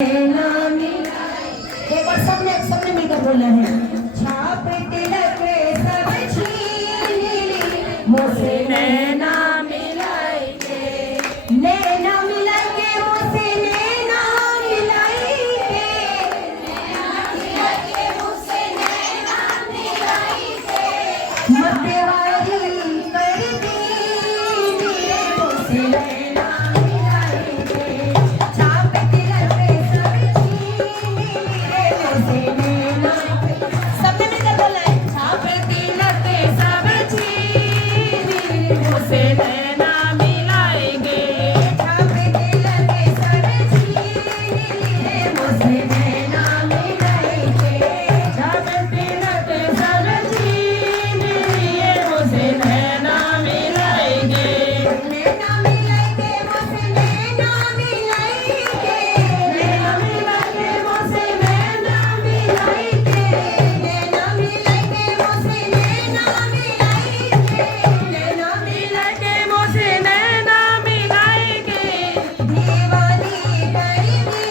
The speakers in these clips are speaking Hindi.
एक बार सबने मिलकर बोलना है। छाप तिलक सब छीन ली, मुझसे नैना मिलाएंगे, नैना मिलाएंगे, मुझसे नैना मिलाएंगे, मुझसे नैना मिलाएंगे, मध्यवारी कर दी मुझसे नैना मिलाएंगे, छाप तिलक सब छीन ली, मुझसे नैना। सबने मिलकर बोला है। छाप तिलक सब छीन ली, मुझसे नैना मिलाएंगे, छाप तिलक सब छीन ली, मुझसे नैना मिलाएंगे, छाप तिलक सब छीन लिए, मुझसे नैना मिलाएंगे, नैना मिलाएंगे, मुझसे नैना मिलाएंगे, नैना मिलाएंगे, मुझसे नैना मिलाएंगे, नैना मिलाएंगे, मुझसे नैना मिलाएंगे, नैना मिलाएंगे, मुझसे नैना मिलाएंगे, दीवानी करेंगे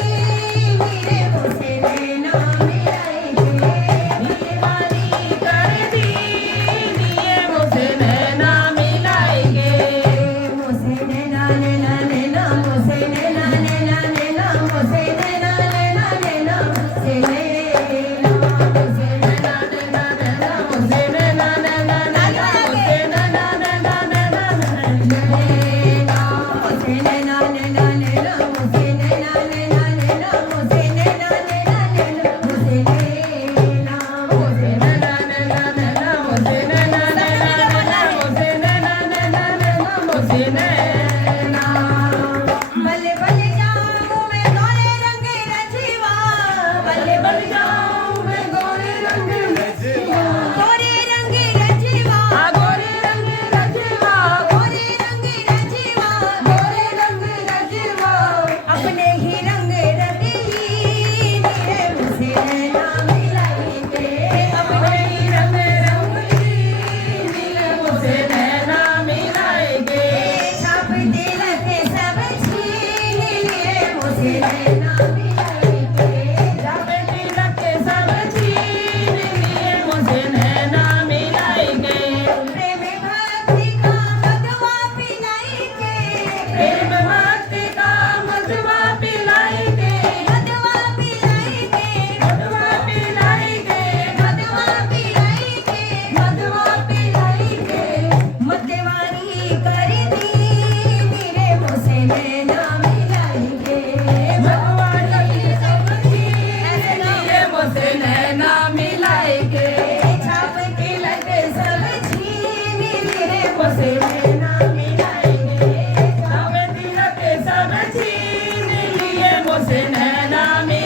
मेरे, मुझसे नैना मिलाएंगे, दीवानी कर दी लिए, मुझसे नैना मिलाएंगे, मुझसे नैना नैना नैना, मुझसे नैना नैना नैना, मुझसे नैना नैना नैना, मुझसे नैना, मुझसे नैना नैना नैना, मुझसे नैना नैना नैना, मुझसे नैना नैना नैना, नैना, मुझसे नैना नैना नैना, मुझसे नैना नैना नैना, मुझसे नैना नैना नैना, मुझसे नैना, मुझसे नैना नैना नैना, मुझसे नैना नैना नैना, मुझसे नैना नैना नैना, मुझसे नैना। बल्ले बल्ले जाऊं मैं गोरे रंग रजीवा, बल्ले बल्ले जाऊं मैं गोरे रंग रजीवा, गोरे रंग रजीवा, गोरे रंग रजीवा, गोरे रंग रजीवा, गोरे रंग रजीवा, अपने ही रंग रंगीली मेरे, मुझसे नैना मिलाएंगे, अपने ही रंग रंगीली मेरे, मुझसे नैना मिलाएंगे, छाप तिलक सब छीन लिए, मुझसे नैना मिलाएंगे, छाप तिलक सब छीन लिए, मुझसे नैना मिलाएंगे, प्रेम भक्ति का मधुआ पिलाएंगे, प्रेम भक्ति का मधुआ पिलाएंगे, मधुआ पिलाएंगे, मधुआ पिलाएंगे, मधुआ पिलाएंगे, मधुआ पिलाएंगे, मध्यवारी कर दी मेरे, मुझसे नैना मिलाएंगे, मध्यवारी सब छीन लिए, मुझसे नैना मिलाएंगे, छाप तिलक सब छीन लिए, मुझसे नैना मिलाएंगे, छाप तिलक सब छीन लिए, मुझसे नैना मिलाएंगे।